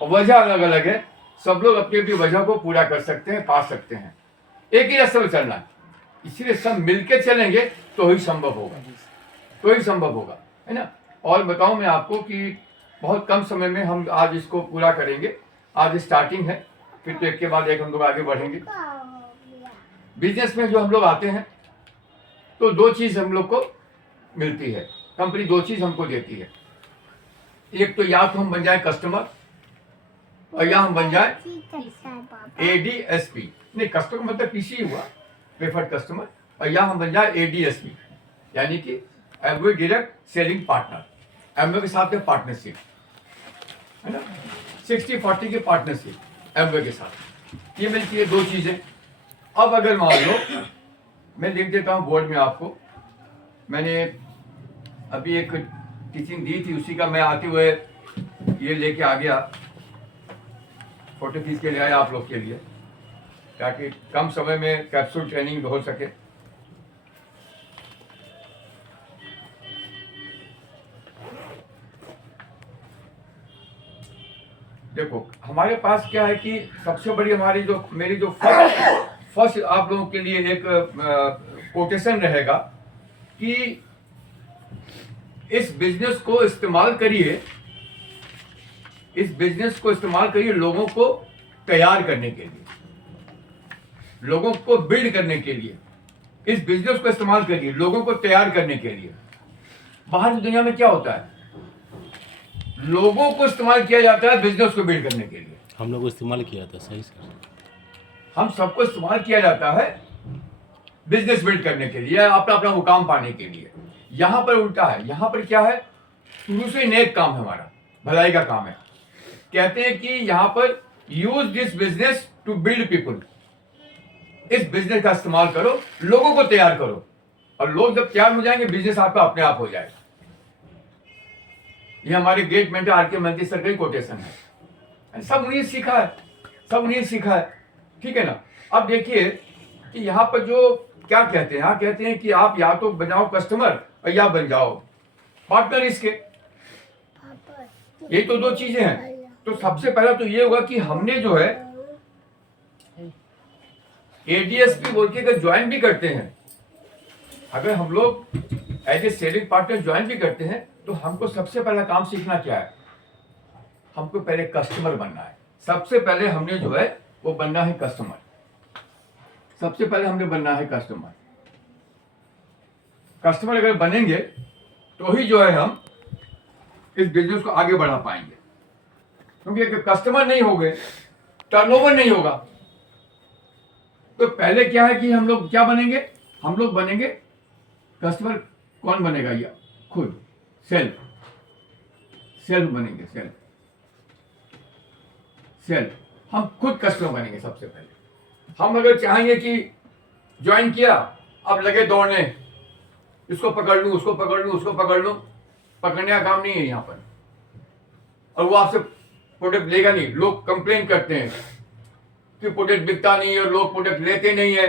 और वजह अलग अलग है, सब लोग अपनी अपनी वजह को पूरा कर सकते हैं, पा सकते हैं। एक ही रास्ते पर चलना है, इसलिए सब मिलके चलेंगे तो ही संभव होगा, तो ही संभव होगा, है ना। और बताऊं मैं आपको कि बहुत कम समय में हम आज इसको पूरा करेंगे। आज स्टार्टिंग है, फिर तो एक के बाद एक हम लोग आगे बढ़ेंगे। बिजनेस में जो हम लोग आते हैं तो दो चीज़ हम लोग को मिलती है, कंपनी दो चीज़ हमको देती है। एक तो या तो हम बन जाए कस्टमर और या हम बन जाए ADSP, नहीं कस्टमर मतलब पीसी हुआ, प्रेफर्ड कस्टमर, और या हम बन जाए ADSP यानी कि Amway direct selling partner. Amway के साथ में पार्टनरशिप है ना, 60-40 की पार्टनरशिप एमवे के साथ, ये मिलती है दो चीज़ें। अब अगर मान लो मैं लिख देता हूँ बोर्ड में आपको, मैंने अभी एक टीचिंग दी थी, उसी का मैं आते हुए ये लेके आ गया, फोटो खींच के ले आया आप लोग के लिए, ताकि कम समय में कैप्सूल ट्रेनिंग हो सके। देखो हमारे पास क्या है कि सबसे बड़ी हमारी जो मेरी जो फर्स्ट आप लोगों के लिए एक कोटेशन रहेगा कि इस बिजनेस को इस्तेमाल करिए, इस बिजनेस को इस्तेमाल करिए लोगों को तैयार करने के लिए, लोगों को बिल्ड करने के लिए। इस बिजनेस को इस्तेमाल करिए लोगों को तैयार करने के लिए। बाहर की दुनिया में क्या होता है, लोगों को इस्तेमाल किया जाता है बिजनेस को बिल्ड करने के लिए। हम लोग को इस्तेमाल किया था, सही सर। हम सबको इस्तेमाल किया जाता है बिजनेस बिल्ड करने के लिए, अपना अपना मुकाम पाने के लिए। यहां पर उल्टा है, यहां पर क्या है, शुरू से नेक काम है हमारा, भलाई का काम है। कहते हैं कि यहां पर use this business to build people, इस बिजनेस का इस्तेमाल करो, लोगों को तैयार करो, और लोग जब तैयार हो जाएंगे बिजनेस आपका अपने आप हो जाएगा। ये हमारे ग्रेट मेंटर आर के मंत्री सर का कोटेशन है, सब उन्हीं सीखा है, सब उन्हीं सीखा है, ठीक है ना। अब देखिए कि यहाँ पर जो क्या कहते हैं, यहाँ कहते हैं कि आप या तो बनाओ कस्टमर और या बन जाओ पार्टनर इसके, ये तो दो चीजें हैं। तो सबसे पहला तो ये होगा कि हमने जो है ADSP बोल के अगर ज्वाइन भी करते हैं, अगर हम लोग as a selling partner join भी करते हैं, तो हमको सबसे पहला काम सीखना क्या है, हमको पहले कस्टमर बनना है। सबसे पहले हमने जो है वो बनना है कस्टमर, सबसे पहले हमने बनना है कस्टमर। कस्टमर अगर बनेंगे तो ही जो है हम इस बिजनेस को आगे बढ़ा पाएंगे, क्योंकि अगर कस्टमर नहीं होंगे, टर्नओवर नहीं होगा, तो पहले क्या है कि हम लोग क्या बनेंगे, हम लोग बनेंगे कस्टमर। कौन बनेगा, या खुद सेल्फ बनेंगे, सेल्फ हम खुद कस्टमर बनेंगे सबसे पहले। हम अगर चाहेंगे कि ज्वाइन किया, अब लगे दौड़ने, इसको पकड़ लूं, उसको पकड़ लूं, उसको पकड़ लूं, पकड़ने का काम नहीं है यहाँ पर, और वो आपसे प्रोडक्ट लेगा नहीं। लोग कंप्लेन करते हैं कि प्रोडक्ट बिकता नहीं है, लोग प्रोडक्ट लेते नहीं है।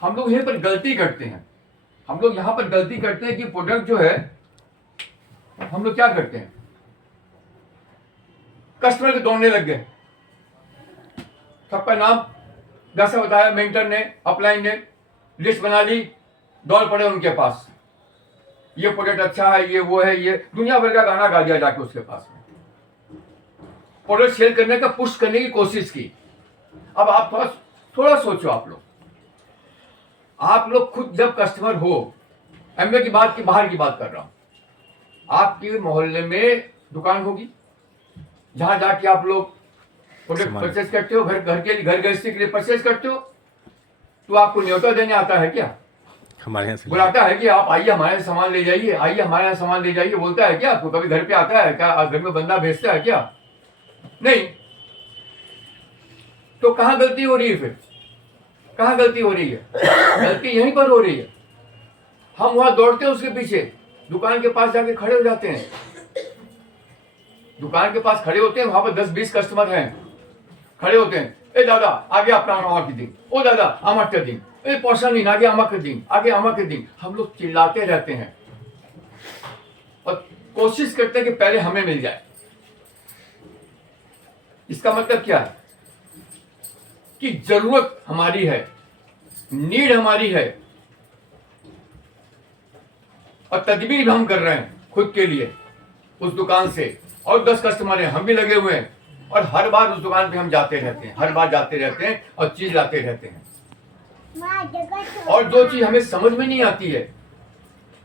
हम लोग यहाँ पर गलती करते हैं, हम लोग यहाँ पर गलती करते हैं कि प्रोडक्ट जो है हम लोग क्या करते हैं, कस्टमर के दौड़ने लग गए, सबका नाम जैसे बताया मेंटर ने, अपलाइन ने लिस्ट बना ली, दौड़ पड़े उनके पास, ये प्रोडक्ट अच्छा है, ये वो है, ये दुनिया भर का गाना गा दिया जाके उसके पास में, प्रोडक्ट सेल करने का पुश करने की कोशिश की। अब आप थोड़ा सोचो, आप लोग खुद जब कस्टमर हो, एमवे की बात की बाहर की बात कर रहा हूं, आपके मोहल्ले में दुकान होगी जहां जाके आप लोग प्रोडक्ट परचेज करते हो, घर गृहस्थी के लिए परचेज करते हो, तो आपको न्योता देने आता है क्या, हमारे यहाँ से बुलाता है कि आप आइए हमारे यहाँ सामान ले जाइए, आइए हमारे यहाँ सामान ले जाइए, बोलता है क्या आपको, कभी घर पे आता है क्या, घर में बंदा भेजता है क्या, नहीं। तो कहाँ गलती हो रही है, फिर कहाँ गलती हो रही है, गलती यहीं पर हो रही है। हम वहां दौड़ते हैं उसके पीछे, दुकान के पास जाके खड़े हो जाते हैं, दुकान के पास खड़े होते हैं, वहां पर 10-20 कस्टमर हैं, खड़े होते हैं, ए दादा आगे अपना आमा के दिन, ओ दादा आमा कर दिन, ए पौसा नहीं आगे आमा कर दिन, आगे आमा कर दिन। हम लोग चिल्लाते रहते हैं और कोशिश करते हैं कि पहले हमें मिल जाए, इसका मतलब क्या है कि जरूरत हमारी है, नीड हमारी है, और तदबीर भी हम कर रहे हैं खुद के लिए उस दुकान से, और 10 कस्टमर हैं, हम भी लगे हुए हैं, और हर बार उस दुकान पे हम जाते रहते हैं, हर बार जाते रहते हैं और चीज लाते रहते हैं। और जो चीज हमें समझ में नहीं आती है,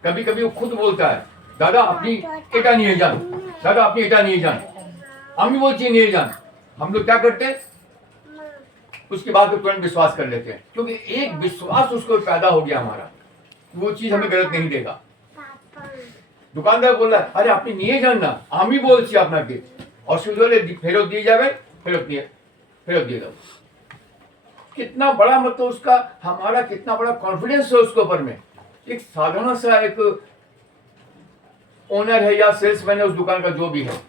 कभी कभी वो खुद बोलता है, दादा अपनी एटा नहीं है जान, दादा अपनी एटा नहीं है जान, हम भी वो चीज नहीं है जान। हम लोग क्या करते हैं, उसके बाद तो तुरंत विश्वास कर लेते हैं, क्योंकि एक विश्वास उसको पैदा हो गया हमारा, वो चीज हमें गलत नहीं देगा। दुकानदार बोल रहा है, अरे अपनी नहीं जानना, हम ही बोलছি আপনাকে, অসুবিধা ফেরত দিয়ে যাবেন, ফেরত দিয়ে দাও। कितना बड़ा मतलब उसका, हमारा कितना बड़ा कॉन्फिडेंस है उसके ऊपर में। एक साधारण सा एक ओनर है या सेल्समैन है उस दुकान का, जो भी है,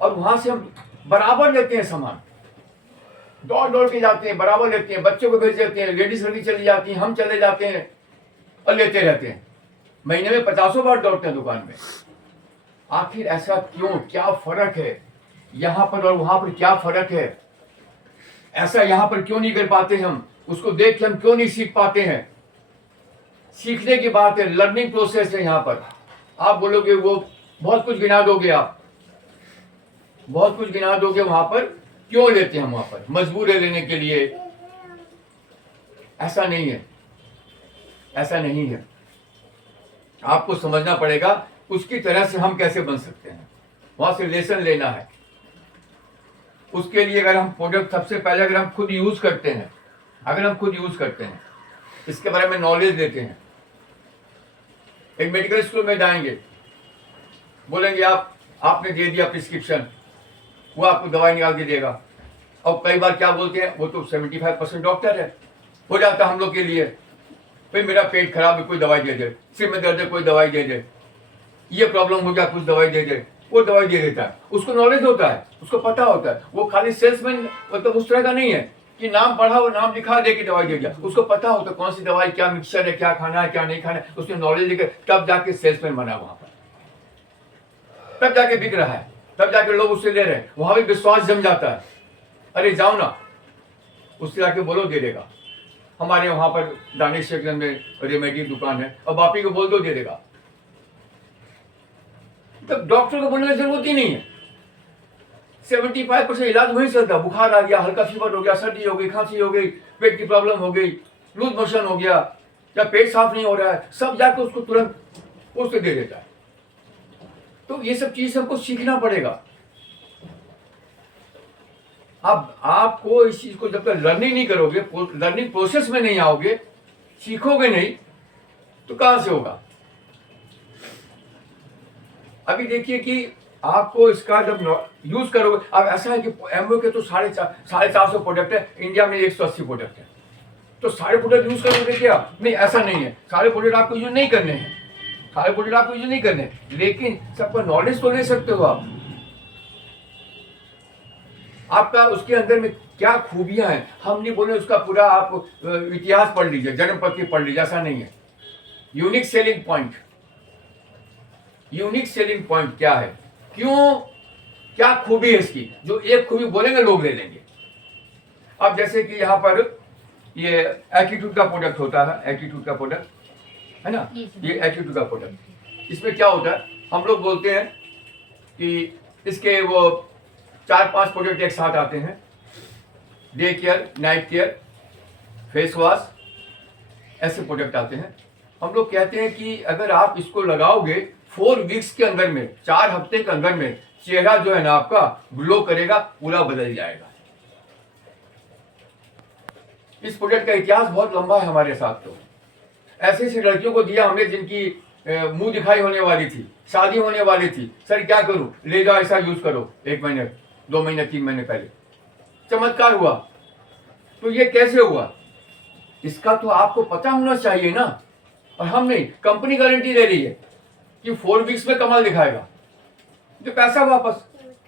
और वहां से हम बराबर लेते हैं सामान, दौड़ दौड़ के जाते हैं, बराबर लेते हैं, बच्चों को भेज देते हैं, लेडीज लड़की चली जाती हैं, हम चले जाते हैं और लेते रहते हैं। महीने में 50 बार दौड़ते हैं दुकान में। आखिर ऐसा क्यों, क्या फर्क है यहाँ पर और वहां पर, क्या फर्क है? ऐसा यहाँ पर क्यों नहीं कर पाते हम? उसको देख के हम क्यों नहीं सीख पाते हैं? सीखने की बात है, लर्निंग प्रोसेस है यहाँ पर। आप बोलोगे वो बहुत कुछ गिना दोगे, आप बहुत कुछ गिना दोगे, वहां पर क्यों लेते हैं हम? वहां पर मजबूर है लेने के लिए। ऐसा नहीं है, ऐसा नहीं है। आपको समझना पड़ेगा उसकी तरह से हम कैसे बन सकते हैं, वहां से लेसन लेना है। उसके लिए अगर हम प्रोडक्ट सबसे पहले अगर हम खुद यूज करते हैं, अगर हम खुद यूज करते हैं, इसके बारे में नॉलेज देते हैं, एक मेडिकल स्टोर में जाएंगे, बोलेंगे आपने दे दिया प्रिस्क्रिप्शन, वो आपको दवाई निकाल के देगा। और कई बार क्या बोलते हैं, वो तो 75% डॉक्टर है, हो जाता हम लोग के लिए, भाई मेरा पेट खराब है कोई दवाई दे दे, सिर में दर्द है कोई दवाई दे दे, ये प्रॉब्लम हो गया कुछ दवाई दे दे, वो दवाई दे देता है। उसको नॉलेज होता है, उसको पता होता है। वो खाली सेल्समैन मतलब उस तरह का नहीं है कि नाम पढ़ा वो नाम लिखा दे के दवाई दे दिया। उसको पता होता है कौन सी दवाई, क्या मिक्सचर है, क्या खाना है, क्या नहीं खाना है, उसने नॉलेज लेकर तब जाके सेल्समैन बना वहां पर, तब जाके बिक रहा है, तब जाके लोग उससे ले रहे हैं। वहां भी विश्वास जम जाता है, अरे जाओ ना उससे जाके बोलो दे देगा। हमारे वहां पर दानिश सेक्शन में रेमेडी दुकान है, और बापी को बोल दो दे देगा। तो डॉक्टर को बोलने की जरूरत ही नहीं है। 75% इलाज वहीं चलता। बुखार आ गया, हल्का फीवर हो गया, सर्दी हो गई, खांसी हो गई, पेट की प्रॉब्लम हो गई, लूज मोशन हो गया, या पेट साफ नहीं हो रहा है, सब जाकर उसको तुरंत उससे दे देता है। तो ये सब चीज हमको सीखना पड़ेगा। अब आपको इस चीज को जब तक लर्निंग नहीं करोगे, लर्निंग प्रोसेस में नहीं आओगे, सीखोगे नहीं, तो कहां से होगा? अभी देखिए कि आपको इसका जब यूज करोगे, अब ऐसा है कि एमओ के तो 450 प्रोडक्ट है, इंडिया में 180 प्रोडक्ट है, तो सारे प्रोडक्ट यूज करोगे क्या? नहीं, ऐसा नहीं है। सारे प्रोडक्ट आपको यूज नहीं करने हैं, सारे प्रोडक्ट आपको यूज नहीं करने, लेकिन सबका नॉलेज तो ले सकते हो आप। आपका उसके अंदर में क्या खूबियां हैं, हम नहीं बोले उसका पूरा आप इतिहास पढ़ लीजिए, जन्मपत्ति पढ़ लीजिए, ऐसा नहीं है। Unique selling point, unique selling point क्या है, क्यों, क्या खूबी है इसकी, जो एक खूबी बोलेंगे लोग ले लेंगे। अब जैसे कि यहाँ पर ये एटीट्यूड का प्रोडक्ट होता है, एटीट्यूड का प्रोडक्ट है ना, ये एटीट्यूड का प्रोडक्ट, इसमें क्या होता है, हम लोग बोलते हैं कि इसके वो 4-5 प्रोडक्ट एक साथ आते हैं, day care, night care, face wash, ऐसे प्रोडक्ट आते हैं। हम लोग कहते हैं कि अगर आप इसको लगाओगे 4 वीक्स के अंदर में, 4 हफ्ते के अंदर में, चेहरा जो है ना आपका ग्लो करेगा, पूरा बदल जाएगा। इस प्रोडक्ट का इतिहास बहुत लंबा है हमारे साथ। तो ऐसी ऐसी लड़कियों को दिया हमने जिनकी मुंह दिखाई होने वाली थी, शादी होने वाली थी, सर क्या करूं, ले जाओ ऐसा यूज करो, 1 महीने 2 महीने 3 महीने पहले चमत्कार हुआ। तो ये कैसे हुआ, इसका तो आपको पता होना चाहिए ना। और हम नहीं, कंपनी गारंटी दे रही है कि 4 वीक्स में कमाल दिखाएगा, जो पैसा वापस।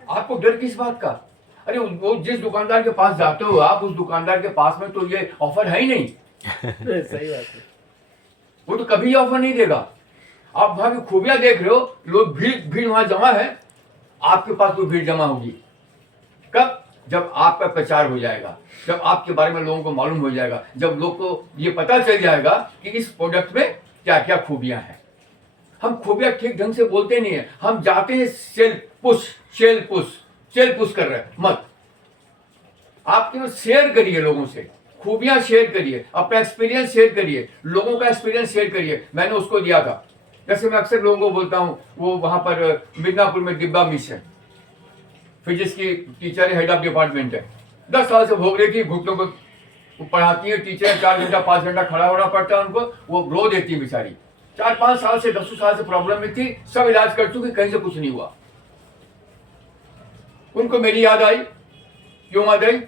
आपको डर किस बात का? अरे वो जिस दुकानदार के पास जाते हो आप, उस दुकानदार के पास में तो ये ऑफर है ही नहीं। सही बात है। वो तो कभी ऑफर नहीं देगा। आप वहां की खूबियां देख रहे हो, लोग भीड़ वहां जमा है, आपके पास कोई भीड़ जमा होगी। कब? जब आपका प्रचार हो जाएगा, जब आपके बारे में लोगों को मालूम हो जाएगा, जब लोग को ये पता चल जाएगा कि इस प्रोडक्ट में क्या क्या खूबियां हैं। हम खूबियां ठीक ढंग से बोलते नहीं है, हम जाते हैं सेल पुश कर रहे हैं। मत, आप केवल शेयर करिए, लोगों से खूबियां शेयर करिए, अपना एक्सपीरियंस शेयर करिए, लोगों का एक्सपीरियंस शेयर करिए। मैंने उसको दिया था, जैसे मैं अक्सर लोगों को बोलता हूं, वो वहां पर मिदनापुर में डिब्बा मिस है, फिजिक्स की टीचर है, हेड ऑफ डिपार्टमेंट है, 10 साल से भोग रही थी, घुटनों को पढ़ाती है टीचर, 4 घंटा 5 घंटा खड़ा होना पड़ता है उनको, वो रो देती है बेचारी। 4-5 साल से 10 साल से प्रॉब्लम में थी, सब इलाज कर चुकी, कहीं से कुछ नहीं हुआ। उनको मेरी याद आई। क्यों याद आई?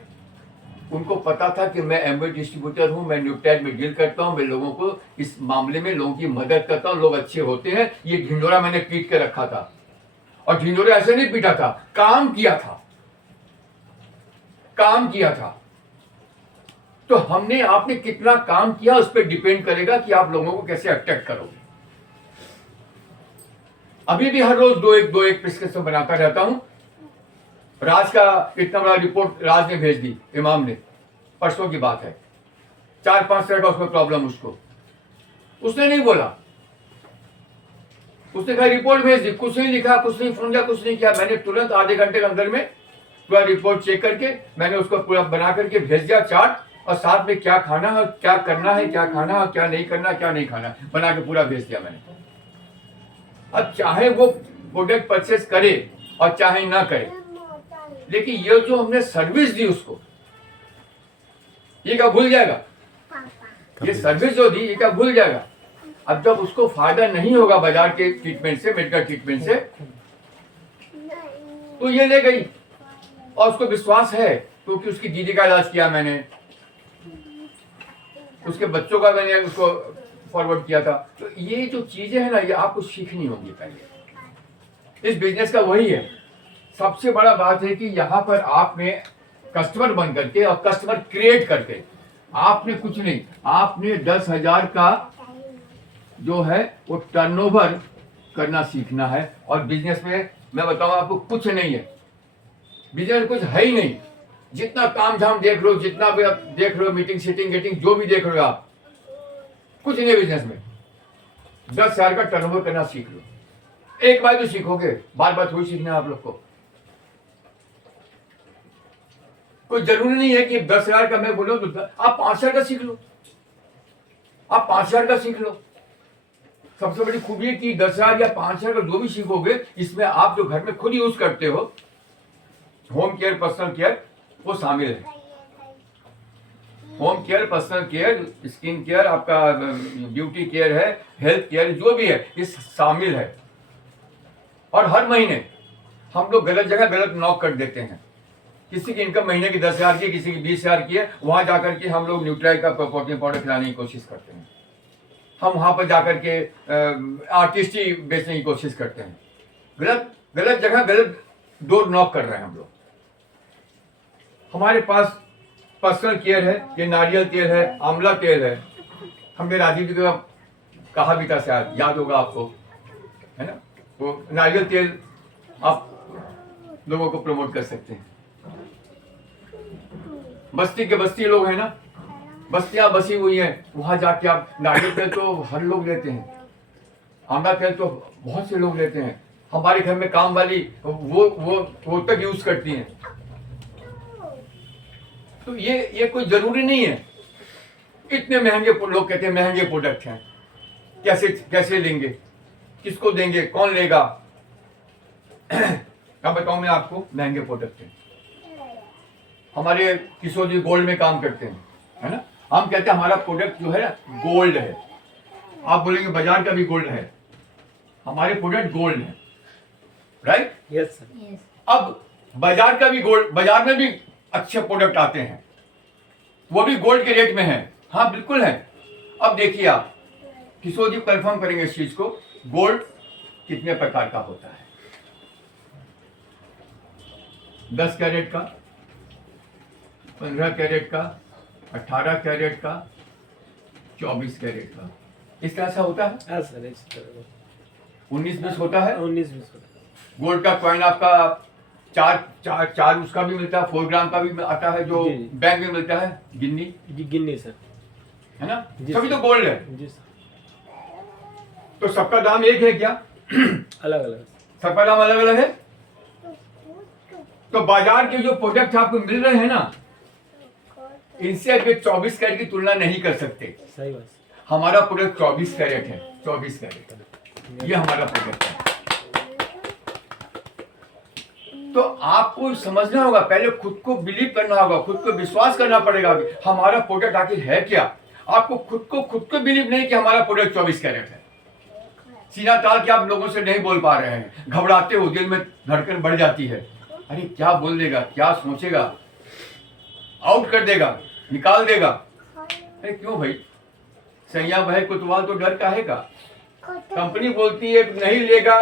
उनको पता था कि मैं एमवे डिस्ट्रीब्यूटर हूं, मैं न्यूट्राइड में डील करता हूं, मैं लोगों को इस मामले में लोगों की मदद करता हूं, लोग अच्छे होते हैं। ये ढिंडोरा मैंने पीट के रखा था, और ढिंडोरा ऐसे नहीं पीटा था, काम किया था, काम किया था। तो हमने, आपने कितना काम किया उस पर डिपेंड करेगा कि आप लोगों को कैसे अट्रैक्ट करोगे। अभी भी हर रोज दो एक प्रिस्क्रिप्शन बनाता रहता हूं। राज का इतना बड़ा रिपोर्ट राज ने भेज दी, इमाम ने, परसों की बात है। 4-5 तरह का उसमें प्रॉब्लम, उसने नहीं बोला, उसने कहा रिपोर्ट भेज दी, कुछ नहीं लिखा, कुछ नहीं फोन किया, कुछ नहीं किया। मैंने तुरंत आधे घंटे के अंदर में पूरा रिपोर्ट चेक करके मैंने उसको पूरा बना करके भेज दिया, चार्ट, और साथ में क्या खाना है, क्या करना है, क्या खाना है, क्या नहीं करना, क्या नहीं खाना, बना के पूरा भेज दिया मैंने। अब चाहे वो प्रोडक्ट परचेस करे और चाहे ना करे, लेकिन ये जो हमने सर्विस दी उसको, ये क्या भूल जाएगा? ये सर्विस जो दी, ये क्या भूल जाएगा? अब जब उसको फायदा नहीं होगा बाजार के ट्रीटमेंट से, मेडिकल ट्रीटमेंट से, तो ये ले गई, और उसको विश्वास है क्योंकि उसकी दीदी का इलाज किया मैंने, उसके बच्चों का मैंने उसको फॉरवर्ड किया था। तो ये जो चीजें हैं ना, ये आपको सीखनी होगी पहले। इस बिजनेस का वही है, सबसे बड़ा बात है कि यहाँ पर आपने कस्टमर बन करके और कस्टमर क्रिएट करके, आपने कुछ नहीं, आपने 10,000 का जो है वो टर्नओवर करना सीखना है। और बिजनेस में मैं बताऊं आपको, कुछ नहीं है, बिजनेस में कुछ है ही नहीं। जितना काम झाम देख लो, जितना भी आप देख रहे हो, मीटिंग सीटिंग गेटिंग जो भी देख रहे हो आप, कुछ नहीं बिजनेस में। 10,000 का टर्नओवर करना सीख लो, एक बार तो सीखोगे, बार बार थोड़ी सीखना है आप लोग को। कोई जरूरी नहीं है कि 10,000 का मैं बोलूं तो आप 5,000 का सीख लो, आप 5,000 का सीख लो। सबसे बड़ी खूबी है कि 10,000 या 5,000 का जो भी सीखोगे, इसमें आप जो घर में खुद यूज करते हो, होम केयर, पर्सनल केयर, वो शामिल है। Home care, personal care, skin care, आपका ब्यूटी केयर है, हेल्थ केयर, जो भी है, इस शामिल है। और हर महीने हम लोग गलत जगह गलत नॉक कर देते हैं। किसी की इनकम महीने की 10,000 की, किसी की 20,000 की है, वहां जाकर के हम लोग न्यूट्राइल का प्रोटीन पाउडर खिलाने की कोशिश करते हैं। हम वहां पर जाकर के आर्टिस्टी बेचने की कोशिश करते हैं। गलत गलत जगह गलत डोर नॉक कर रहे हैं हम लोग। हमारे पास पर्सनल केयर है, ये नारियल तेल है, आंवला तेल है। हमने राजीव जी को कहा भी था, शायद याद होगा आपको, है ना? वो नारियल तेल आप लोगों को प्रमोट कर सकते हैं। बस्ती के बस्ती लोग हैं ना, बस्तियां बसी हुई हैं, वहां जाके आप, नारियल तेल तो हर लोग लेते हैं, आंवला तेल तो बहुत से लोग लेते हैं। हमारे घर में काम वाली वो तक यूज करती हैं। तो ये कोई जरूरी नहीं है। इतने महंगे लोग कहते हैं महंगे प्रोडक्ट हैं, कैसे लेंगे, किसको देंगे, कौन लेगा? क्या बताऊं मैं आपको, महंगे प्रोडक्ट हैं। हमारे किशोर जी गोल्ड में काम करते हैं, है ना? हम कहते हैं हमारा प्रोडक्ट जो है ना गोल्ड है। आप बोलेंगे बाजार का भी गोल्ड है, हमारे प्रोडक्ट गोल्ड है, राइट? Yes sir. अब बाजार का भी गोल्ड, बाजार में भी अच्छे प्रोडक्ट आते हैं, वो भी गोल्ड के रेट में है। हाँ बिल्कुल है। अब देखिए आप, किशोर जी कंफर्म करेंगे इस चीज को, गोल्ड कितने प्रकार का होता है? 10 कैरेट का, 15 कैरेट का, 18 कैरेट का, 24 कैरेट का, इस तरह से होता है। हाँ सर, इस तरह 19-20 होता है। 19-20 होता है। गोल्ड का कॉइन आपका चार उसका भी मिलता है, 4 ग्राम का भी आता है जो जी। बैंक में मिलता है, गिन्नी, जी गिन्नी सर। है ना, जी सभी सर। तो गोल्ड है। जी सर। तो सबका दाम एक है क्या? अलग अलग। सबका दाम अलग अलग है। तो बाजार के जो प्रोडक्ट आपको मिल रहे हैं ना, इनसे आप 24 कैरेट की तुलना नहीं कर सकते। सही बात। हमारा प्रोडक्ट 24 कैरेट है, 24 कैरेट ये हमारा प्रोडक्ट है। तो आपको समझना होगा, पहले खुद को बिलीव करना होगा, खुद को विश्वास करना पड़ेगा कि हमारा प्रोडक्ट आखिर है क्या। आपको खुद को बिलीव नहीं कि हमारा प्रोडक्ट 24 कैरेट है। सीना ताल के आप लोगों से नहीं बोल पा रहे हैं, घबराते हो, दिल में धड़कन बढ़ जाती है, अरे क्या बोल देगा, क्या सोचेगा, आउट कर देगा, निकाल देगा। अरे क्यों भाई, सैया भाई कोतवाल तो डर काहे का। कंपनी बोलती है नहीं लेगा,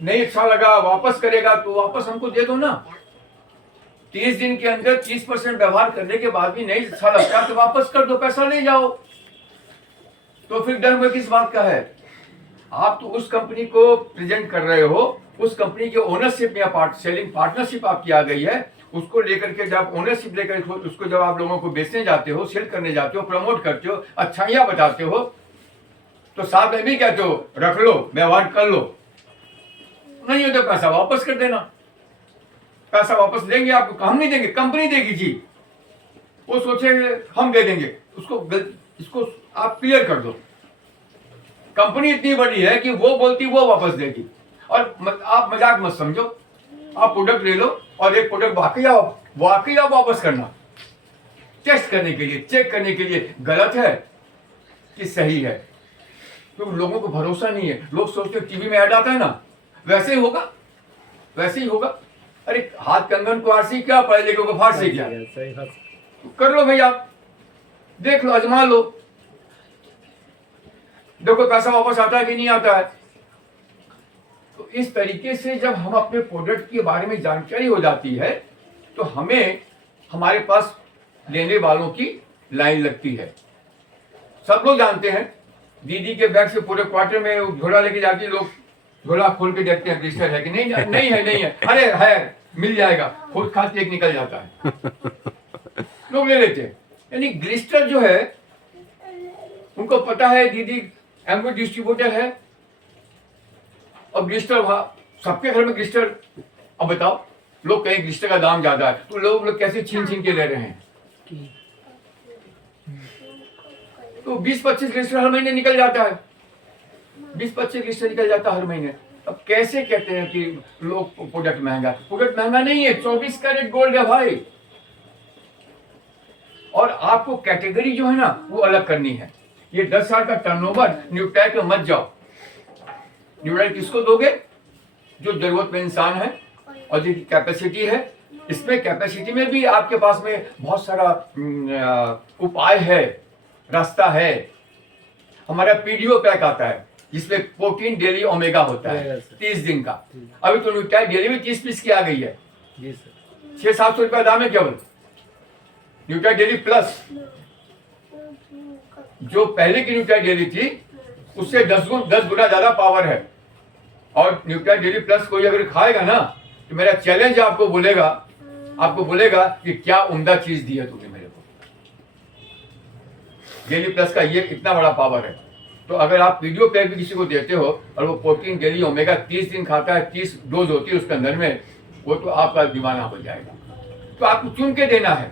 नहीं अच्छा लगा, वापस करेगा, तो वापस हमको दे दो ना। 30 दिन के अंदर 30% व्यवहार करने के बाद भी नहीं अच्छा लगता तो वापस कर दो, पैसा ले जाओ। तो फिर डर में किस बात का है? आप तो उस कंपनी को प्रेजेंट कर रहे हो, उस कंपनी के ओनरशिप या सेलिंग पार्टनरशिप आपकी आ गई है, उसको लेकर के जब ओनरशिप लेकर उसको जब आप लोगों को बेचने जाते हो, सेल करने जाते हो, प्रमोट करते हो, अच्छाइयां बताते हो, तो साथ में भी कहते हो रख लो, व्यवहार कर लो, नहीं हो तो पैसा वापस कर देना। पैसा वापस देंगे आपको, हम नहीं देंगे, कंपनी देगी जी। वो सोचे हम दे देंगे, इसको आप क्लियर कर दो। कंपनी इतनी बड़ी है कि वो बोलती वो वापस देगी। और आप मजाक मत समझो, आप प्रोडक्ट ले लो और एक प्रोडक्ट वाकई आप वापस करना, टेस्ट करने के लिए, चेक करने के लिए गलत है कि सही है। तो लोगों को भरोसा नहीं है, लोग सोचते टीवी में ऐड आता है ना, वैसे ही होगा, वैसे ही होगा। अरे हाथ कंगन को आरसी क्या, पढ़े लिखे को फारसी क्या। सही बात। कर लो भाई, आप देख लो, आजमा लो, देखो पैसा वापस आता है कि नहीं आता है। तो इस तरीके से जब हम अपने प्रोडक्ट के बारे में जानकारी हो जाती है तो हमें हमारे पास लेने वालों की लाइन लगती है। सब लोग जानते हैं, दीदी के बैग से पूरे क्वार्टर में झोला लेके जाती है, लोग झोला खोल के देखते हैं ग्लिस्टर है कि नहीं, नहीं है, नहीं है, अरे है, मिल जाएगा, खुद खाते एक निकल जाता है, लोग ले लेते हैं। यानी ग्लिस्टर जो है, उनको पता है दीदी एमओ डिस्ट्रीब्यूटर है और ग्लिस्टर वहां सबके घर में ग्लिस्टर। अब बताओ, लोग कहें ग्लिस्टर का दाम ज्यादा है तो लोग कैसे छीन छीन के ले रहे हैं। तो 20-25 ग्लिस्टर हर महीने निकल जाता है, 20-25 ग्लिस्टर निकल जाता है हर महीने। अब कैसे कहते हैं कि लोग प्रोडक्ट महंगा? प्रोडक्ट महंगा नहीं है, 24 कैरेट गोल्ड है भाई। और आपको कैटेगरी जो है ना वो अलग करनी है। ये 10 साल का टर्नओवर न्यूट्राइल पे मत जाओ। न्यूट्राइल किसको दोगे? जो जरूरत में इंसान है और जिसकी कैपेसिटी है। इसमें कैपेसिटी में भी आपके पास में बहुत सारा उपाय है, रास्ता है। हमारा पीडीओ पैक आता है जिसमें प्रोटीन डेली ओमेगा होता है 30 दिन का। अभी तो न्यूट्राइल डेली में 30 पीस की आ गई है, 600-700 रुपया दाम है केवल। न्यूट्राइल डेली प्लस जो पहले की न्यूट्राइल डेली थी उससे 10 गुना ज्यादा पावर है। और न्यूट्राइल डेली प्लस कोई अगर खाएगा ना तो मेरा चैलेंज आपको बोलेगा कि क्या उम्दा चीज दी है तुमने मेरे को। डेली प्लस का ये इतना बड़ा पावर है। तो अगर आप वीडियो पैक भी किसी को देते हो और वो प्रोटीन डेली ओमेगा 30 दिन खाता है, 30 डोज होती है उसके अंदर में, वो तो आपका दीवाना हो जाएगा। तो आपको चुन के देना है।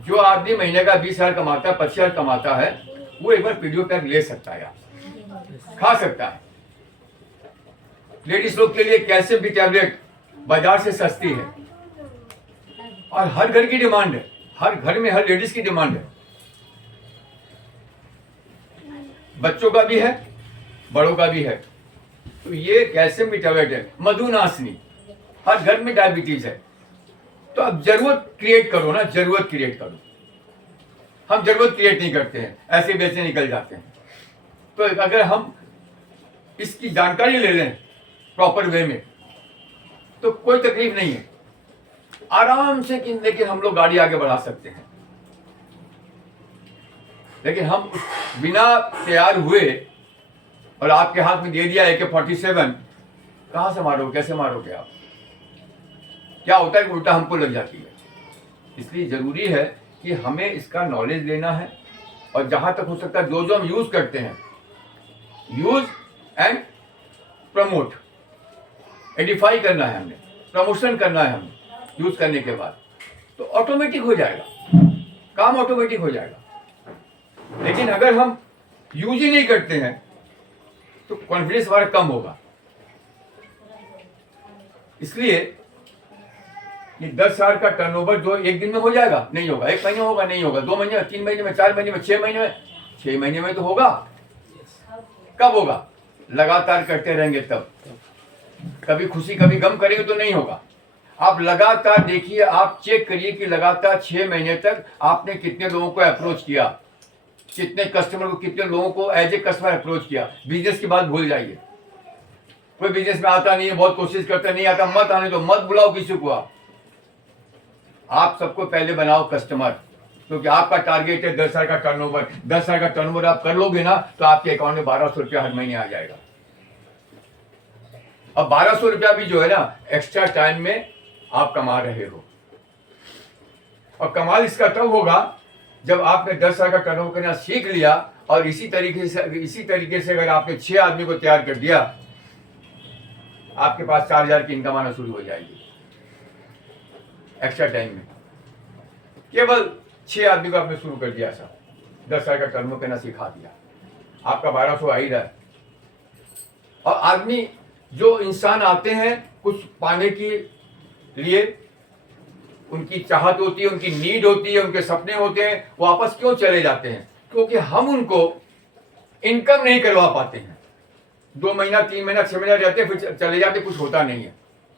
जो आदमी महीने का 20,000 कमाता है, 25,000 कमाता है, वो एक बार पीडीओ पैक ले सकता है, खा सकता है। लेडीज लोग के लिए कैल्शियम की टैबलेट बाजार से सस्ती है और हर घर की डिमांड है, हर घर में हर लेडीज की डिमांड है। बच्चों का भी है, बड़ों का भी है। तो ये कैल्शियम की टैबलेट है, मधुनाशनी। हर घर में डायबिटीज है। तो अब जरूरत क्रिएट करो ना, जरूरत क्रिएट करो। हम जरूरत क्रिएट नहीं करते हैं, ऐसे वैसे निकल जाते हैं। तो अगर हम इसकी जानकारी ले लें प्रॉपर वे में तो कोई तकलीफ नहीं है, आराम से। लेकिन हम लोग गाड़ी आगे बढ़ा सकते हैं। लेकिन हम बिना तैयार हुए और आपके हाथ में दे दिया AK-47 कहाँ से मारोगे, कैसे मारोगे आप? क्या होता है कि उल्टा हमको लग जाती है। इसलिए जरूरी है कि हमें इसका नॉलेज लेना है, और जहां तक हो सकता है जो जो हम यूज करते हैं, यूज एंड प्रमोट, एडिफाई करना है हमें, प्रमोशन करना है हमें यूज करने के बाद, तो ऑटोमेटिक हो जाएगा काम, ऑटोमेटिक हो जाएगा। लेकिन अगर हम यूज ही नहीं करते हैं तो कॉन्फिडेंस हमारा कम होगा। इसलिए ये 10,000 का टर्नओवर जो एक दिन में हो जाएगा, नहीं होगा। 1 महीने होगा, नहीं होगा। 2 महीने में, 3 महीने में, 4 महीने में, 6 महीने में। 6 महीने में तो होगा। कब होगा? लगातार करते रहेंगे तब। कभी खुशी कभी गम करेंगे तो नहीं होगा। आप लगातार देखिए, आप चेक करिए कि लगातार 6 महीने तक आपने कितने लोगों को अप्रोच किया, कितने कस्टमर को, कितने लोगों को एज ए कस्टमर अप्रोच किया। बिजनेस की बात भूल जाइए। कोई बिजनेस में आता नहीं है, बहुत कोशिश करता, नहीं आता, मत आने दो, मत बुलाओ किसी को। आप सबको पहले बनाओ कस्टमर, क्योंकि आपका टारगेट है 10,000 का टर्नओवर। 10,000 का टर्नओवर आप कर लोगे ना तो आपके अकाउंट में 1,200 रुपया हर महीने आ जाएगा। अब 1,200 रुपया भी जो है ना, एक्स्ट्रा टाइम में आप कमा रहे हो। और कमाल इसका तब होगा जब आपने 10,000 का टर्नओवर करना सीख लिया, और इसी तरीके से अगर आपने 6 आदमी को तैयार कर दिया, आपके पास 4,000 की इनकम आना शुरू हो जाएगी एक्स्ट्रा टाइम में। केवल 6 आदमी को आपने शुरू कर दिया, ऐसा 10,000 का टर्नओवर करना सिखा दिया, आपका 1,200 आ ही रहा है। और आदमी, जो इंसान आते हैं कुछ पाने के लिए, उनकी चाहत होती है, उनकी नीड होती है, उनके सपने होते हैं, वो वापस क्यों चले जाते हैं? क्योंकि हम उनको इनकम नहीं करवा पाते हैं। 2 महीना, 3 महीना, 6 महीना रहते हैं, फिर चले जाते, कुछ होता नहीं है।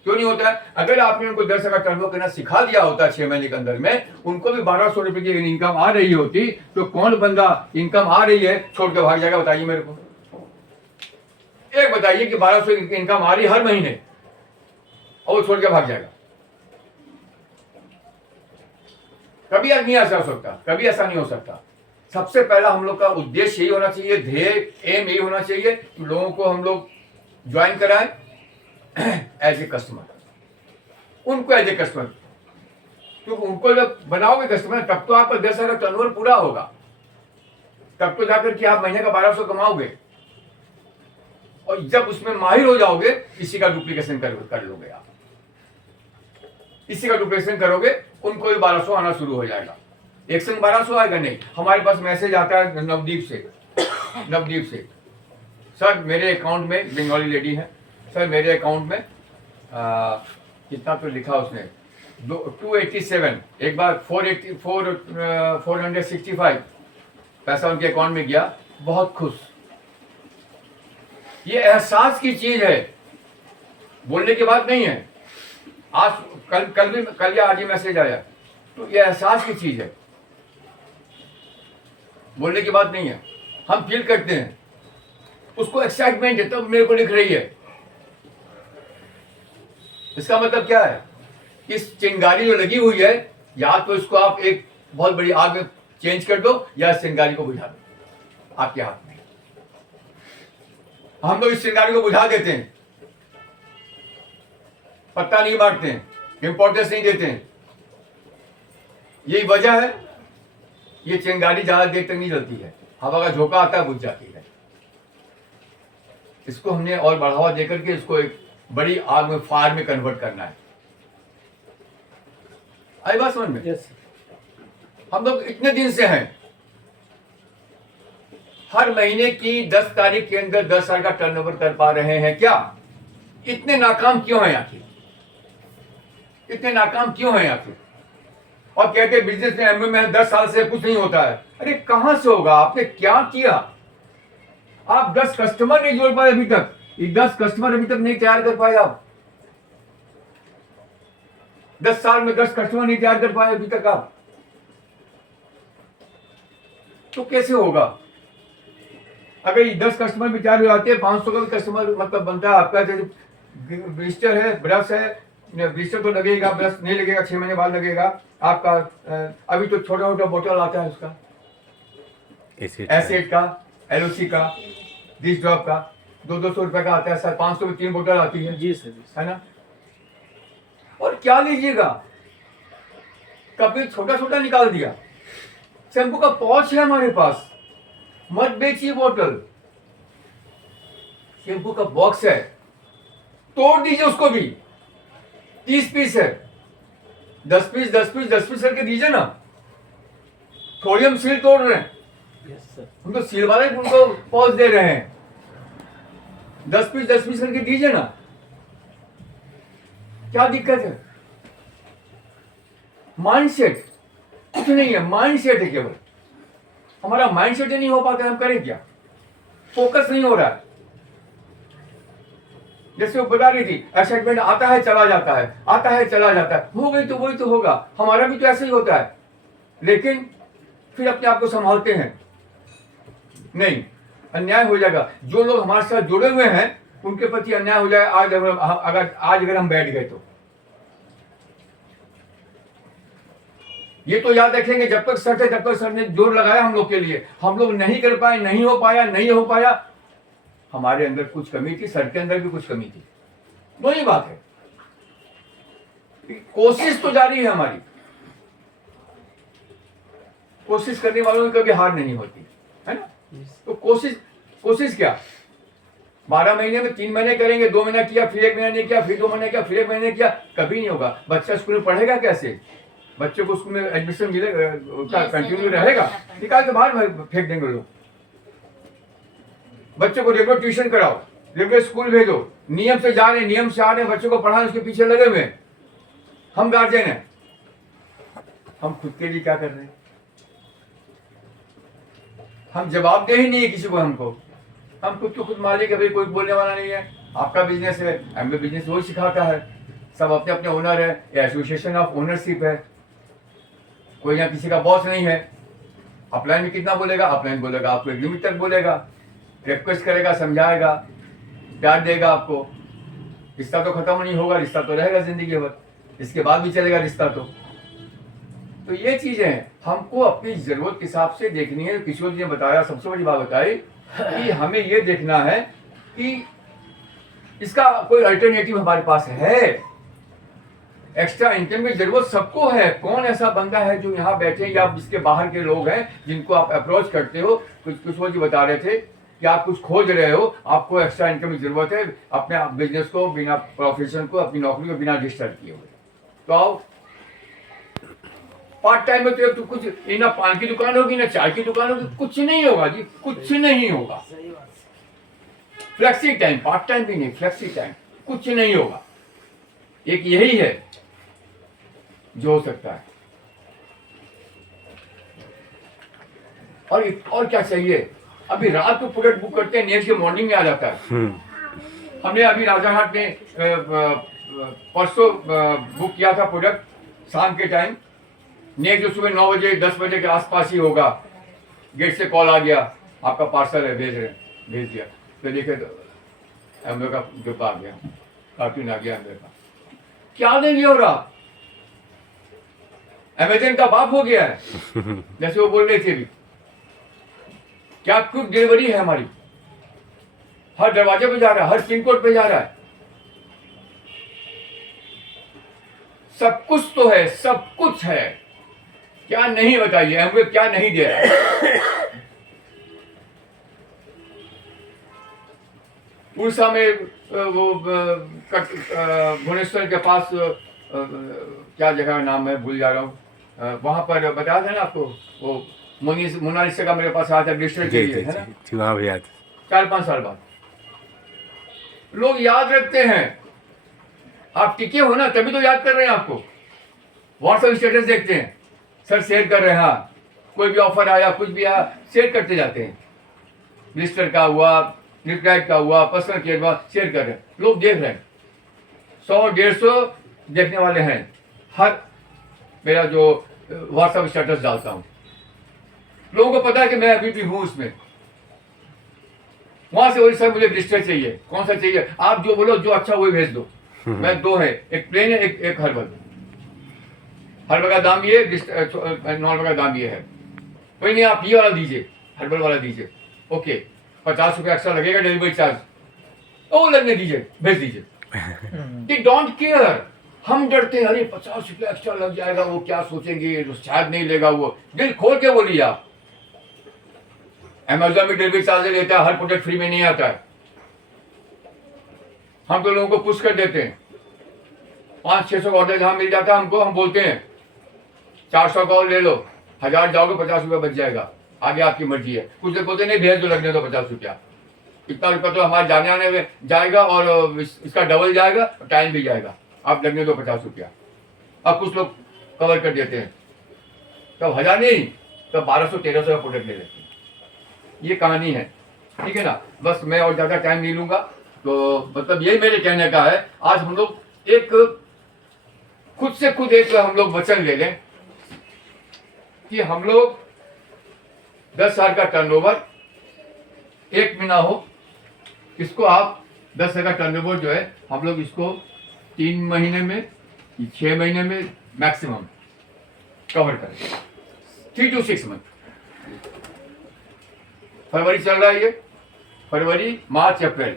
क्यों नहीं होता है? अगर आपने उनको 10,000 का टर्नओवर करना सिखा दिया होता 6 महीने के अंदर में, उनको भी 1,200 रुपए की इनकम आ रही होती, तो कौन बंदा इनकम आ रही है छोड़ के भाग जाएगा? बताइए मेरे को। एक बताइए कि 1,200 की इनकम आ रही हर महीने और वो छोड़ के भाग जाएगा? कभी नहीं ऐसा हो सकता, कभी ऐसा नहीं हो सकता। सबसे पहला हम लोग का उद्देश्य यही होना चाहिए, ध्येय, एम यही होना चाहिए कि लोगों को हम लोग ज्वाइन कराएं एज ए कस्टमर, उनको एज ए कस्टमर। क्योंकि उनको जब बनाओगे कस्टमर, तब तो आपका 10,000 का टर्नओवर पूरा होगा, तब तो जाकर के आप महीने का 1,200 कमाओगे। और जब उसमें माहिर हो जाओगे, इसी का डुप्लीकेशन कर लोगे आप, इसी का डुप्लीकेशन करोगे, उनको भी 1,200 आना शुरू हो जाएगा। एक संग 1,200 आएगा नहीं। हमारे पास मैसेज आता है नवदीप से, सर मेरे अकाउंट में, बंगाली लेडी है, सर मेरे अकाउंट में कितना तो लिखा उसने 287, एक बार 465 पैसा उनके अकाउंट में गया, बहुत खुश। ये एहसास की चीज है, बोलने की बात नहीं है। आज कल या आज ही मैसेज आया, तो ये एहसास की चीज है, बोलने की बात नहीं है। हम फील करते हैं, उसको एक्साइटमेंट है, तब मेरे को लिख रही है। इसका मतलब क्या है? इस चिंगारी जो लगी हुई है, या तो इसको आप एक बहुत बड़ी आग में चेंज कर दो, या इस चिंगारी को बुझा दो, आपके हाथ में। हम लोग इस चिंगारी को बुझा देते हैं, पत्ता नहीं बांटते हैं, इंपॉर्टेंस नहीं देते हैं। यही वजह है, ये चिंगारी ज्यादा देर तक नहीं जलती है, हवा का झोंका आता है, बुझ जाती है। इसको हमने और बढ़ावा देकर के इसको एक बड़ी आग में, फायर में कन्वर्ट करना है। आई बात समझ में? यस। हम लोग इतने दिन से हैं, हर महीने की 10 तारीख के अंदर 10,000 का टर्नओवर कर पा रहे हैं क्या? इतने नाकाम क्यों हैं आखिर? इतने नाकाम क्यों हैं आखिर? और कहते हैं बिजनेस में एमबीए में 10 साल से कुछ नहीं होता है। अरे कहां से होगा? आपने क्या किया? आप 10 कस्टमर नहीं जोड़ पाए अभी तक, ये 10 कस्टमर अभी तक नहीं तैयार कर पाए आप। 10 साल में 10 कस्टमर नहीं तैयार कर पाए अभी तक आप, तो कैसे होगा? अगर ये 10 कस्टमर भी तैयार हो जाते हैं, 500 का भी कस्टमर मतलब बनता है आपका। जैसे ब्लिस्टर है, ब्रश है, ब्लिस्टर तो लगेगा, ब्रश नहीं लगेगा, 6 महीने बाद लगेगा आपका। अभी तो छोटा छोटा बोतल आता है उसका, एसिड का, एलओसी का, डिश ड्रॉप का, 200 रुपए का आता है, 500 में 3 बोतल आती है, जी सर, जी सर। है ना। और क्या लीजिएगा, कभी छोटा छोटा निकाल दिया। शैम्पू का पॉच है हमारे पास, मत बेचिए बोतल। शैम्पू का बॉक्स है, तोड़ दीजिए उसको भी। 30 पीस है, 10 पीस 10 पीस 10 पीस करके दीजिए ना। थोड़ी हम सील तोड़ रहे हैं, यस सर। हम तो सील वाले उनको पॉच दे रहे हैं। 10 पीस करके दीजिए ना, क्या दिक्कत है। माइंडसेट कुछ नहीं है, माइंडसेट है केवल। हमारा माइंडसेट ही नहीं हो पाता, हम करें क्या। फोकस नहीं हो रहा है। जैसे वो बता रही थी, एक्साइटमेंट आता है चला जाता है, आता है चला जाता है, हो गई तो वही तो होगा। हमारा भी तो ऐसे ही होता है, लेकिन फिर अपने आप को संभालते हैं। नहीं, अन्याय हो जाएगा। जो लोग हमारे साथ जुड़े हुए हैं उनके प्रति अन्याय हो जाए अगर हम बैठ गए तो। ये तो याद रखेंगे, जब तक सर थे तब तक सर ने जोर लगाया हम लोग के लिए। हम लोग नहीं कर पाए, नहीं हो पाया, हमारे अंदर कुछ कमी थी, सर के अंदर भी कुछ कमी थी। दो ही बात है। कोशिश तो जारी है हमारी, कोशिश करने वालों की कभी हार नहीं होती, है ना। तो कोशिश क्या, 12 महीने में 3 महीने करेंगे, 2 महीना किया, फिर 1 महीना नहीं किया, फिर 2 महीने किया, फिर 1 महीने किया, कभी नहीं होगा। बच्चा स्कूल में पढ़ेगा कैसे, बच्चे को स्कूल में एडमिशन मिलेगा, कंटिन्यू रहेगा, निकाल के बाहर फेंक देंगे लोग। बच्चे को रेगुलर ट्यूशन कराओ, रेगुलर स्कूल भेजो, नियम से जा रहे, नियम से आ रहे, बच्चों को पढ़ाने उसके पीछे लगे हुए। हम गार्जियन हैं, हम खुद के लिए क्या कर रहे हैं। हम जवाबदेह ही नहीं है किसी को, हम खुद तो खुद मालिक है भाई, कोई बोलने वाला नहीं है। आपका बिजनेस है, हमें बिजनेस वही सिखाता है, सब अपने अपने ओनर है, एसोसिएशन ऑफ ओनरशिप है, कोई यहाँ किसी का बॉस नहीं है। अपलाइन में कितना बोलेगा, अपलाइन बोलेगा, आपको एक लिमिट तक बोलेगा, रिक्वेस्ट करेगा, समझाएगा, प्यार देगा आपको। रिश्ता तो खत्म नहीं होगा, रिश्ता तो रहेगा जिंदगी भर, इसके बाद भी चलेगा रिश्ता। तो ये चीजें हमको अपनी जरूरत के हिसाब से देखनी है। किशोर जी ने बताया, सबसे बड़ी बात बताई कि हमें ये देखना है कि इसका कोई अल्टरनेटिव हमारे पास है। एक्स्ट्रा इनकम की जरूरत सबको है। कौन ऐसा बंदा है जो यहाँ बैठे या इसके बाहर के लोग हैं जिनको आप अप्रोच करते हो। किशोर जी बता रहे थे कि आप कुछ खोज रहे हो, आपको एक्स्ट्रा इनकम की जरूरत है अपने बिजनेस को, बिना प्रोफेशन को, अपनी नौकरी को बिना डिस्टर्ब किए हुए। तो आओ, पार्ट टाइम में तो कुछ ना पान की दुकान होगी ना चाय की दुकान होगी, कुछ नहीं होगा जी, कुछ नहीं होगा। फ्लेक्सी टाइम, पार्ट टाइम भी नहीं, फ्लेक्सी टाइम, कुछ नहीं होगा। एक यही है जो हो सकता है। और क्या चाहिए। अभी रात को प्रोडक्ट बुक करते हैं, नेक्स्ट डे मॉर्निंग में आ जाता है। हमने अभी राजाहाट में परसों बुक किया था प्रोडक्ट शाम के टाइम, नेक्स्ट जो सुबह 9 बजे 10 बजे के आसपास ही होगा। गेट से कॉल आ गया, आपका पार्सल है, भेज दिया। तो देखे तो हम लोग का गिफ्ट आ गया, कार्टून आ गया अंदर का। क्या नहीं हो रहा, अमेजन का बाप हो गया है जैसे वो बोल रहे थे भी। क्या क्विक डिलीवरी है हमारी, हर दरवाजे पे जा रहा है, हर पिन कोड पे जा रहा है। सब कुछ तो है, सब कुछ है, क्या नहीं बताइए हमको, क्या नहीं दे रहा। उड़ीसा में वो भुवनेश्वर के पास क्या जगह नाम है भूल जा रहा हूँ, वहां पर बताया था ना आपको, वो मोनालिसा का मेरे पास आया था डिस्ट्रिक्ट के लिए, है ना, वहाँ भी याद 4-5 साल बाद। लोग याद रखते हैं, आप टिके हो ना तभी तो याद कर रहे हैं आपको। व्हाट्सएप स्टेटस देखते हैं, सर शेयर कर रहे हैं, हाँ कोई भी ऑफर आया, कुछ भी आया, शेयर करते जाते हैं। मिनिस्टर का हुआ, रिप्लाइड का हुआ, पर्सनल केयर हुआ, शेयर कर रहे हैं, लोग देख रहे हैं। 100-150 देखने वाले हैं हर मेरा जो व्हाट्सएप स्टेटस डालता हूँ। लोगों को पता है कि मैं अभी भी हूँ उसमें। वहां से वही सर मुझे ब्लिस्टर चाहिए, कौन सा चाहिए, आप जो बोलो, जो अच्छा वही भेज दो। मैं 2 है, एक प्लेन है, एक हर्बल। हर्बल का दाम ये, नॉर्मल का दाम ये है। कोई नहीं, आप ये वाला दीजिए, हर्बल वाला दीजिए, ओके। 50 रुपये एक्स्ट्रा लगेगा डिलीवरी चार्ज, वो लगने दीजिए, भेज दीजिए। They don't care. हम डरते हैं, अरे 50 रुपया एक्स्ट्रा लग जाएगा, वो क्या सोचेंगे, तो शायद नहीं लेगा। वो दिल खोल के बोलिए आप। अमेजोन में डिलीवरी चार्ज लेता है, हर प्रोडक्ट फ्री में नहीं आता है। हम तो लोगों को पुश कर देते हैं। 500-600 का ऑर्डर जहां मिल जाता है हमको, हम बोलते हैं 400 का और ले लो, 1000 जाओगे 50 रुपया बच जाएगा, आगे आपकी मर्जी है। कुछ लोग बोलते नहीं, भेज दो, लगने दो 50 रुपया, इतना रुपया तो हमारे जाने आने में जाएगा और इसका डबल जाएगा, टाइम भी जाएगा, आप लगने दो 50 रुपया। अब कुछ लोग कवर कर देते हैं, तब 1000 नहीं, तब 1200-1300 का प्रोडक्ट ले लेते हैं। ये कहानी है, ठीक है ना। बस मैं और ज़्यादा टाइम नहीं लूँगा। तो मतलब यही मेरे कहने का है, आज हम लोग एक खुद से खुद एक हम लोग वचन ले लें कि हम लोग 10 साल का टर्नओवर एक महीना हो, इसको आप 10 साल का टर्नओवर जो है हम लोग इसको 3 महीने में, 6 महीने में मैक्सिमम कवर करें। 3 to 6 मंथ। फरवरी चल रहा है, ये फरवरी, मार्च, अप्रैल,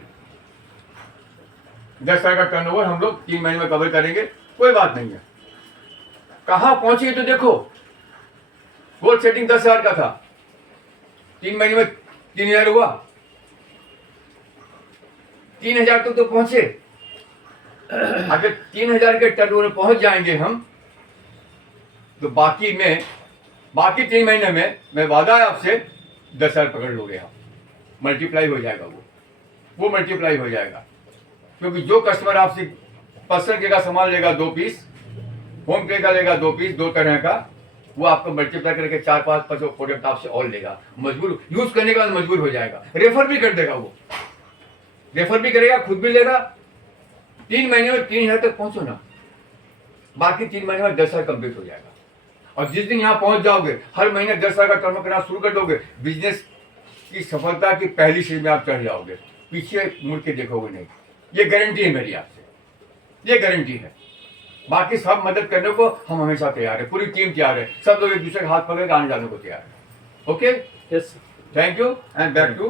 10 साल का टर्नओवर हम लोग 3 महीने में कवर करेंगे। कोई बात नहीं है, कहाँ पहुंचे तो देखो। गोल सेटिंग 10,000 का था, 3 महीने में 3,000 हुआ, 3,000 तक तो पहुंचे। अगर 3,000 के टर्नओवर पहुंच जाएंगे हम, तो बाकी 3 महीने में मैं वादा है आपसे 10,000 पकड़ लोगे आप। मल्टीप्लाई हो जाएगा, वो मल्टीप्लाई हो जाएगा। क्योंकि जो कस्टमर आपसे पर्सनल के का सामान लेगा 2 पीस, होम पे का लेगा 2 पीस, 2 तरह का, वो आपको मल्टीप्लाई करके 4-5 प्रोडक्ट आपसे और लेगा। मजबूर यूज करने के बाद मजबूर हो जाएगा, रेफर भी कर देगा, वो रेफर भी करेगा, खुद भी लेगा। 3 महीने में 3,000 तक पहुंचो ना, बाकी 3 महीने में 10,000 कंप्लीट हो जाएगा। और जिस दिन यहाँ पहुंच जाओगे, हर महीने 10,000 का टर्न करना शुरू कर दोगे, बिजनेस की सफलता की पहली सीढ़ी में आप चढ़ जाओगे, पीछे मुड़ के देखोगे नहीं। ये गारंटी है मेरी आपसे, ये गारंटी है। बाकी सब मदद करने को हम हमेशा तैयार है, पूरी टीम तैयार है, सब लोग एक दूसरे का हाथ पकड़ के आने जाने को तैयार है। Okay, yes thank you and back to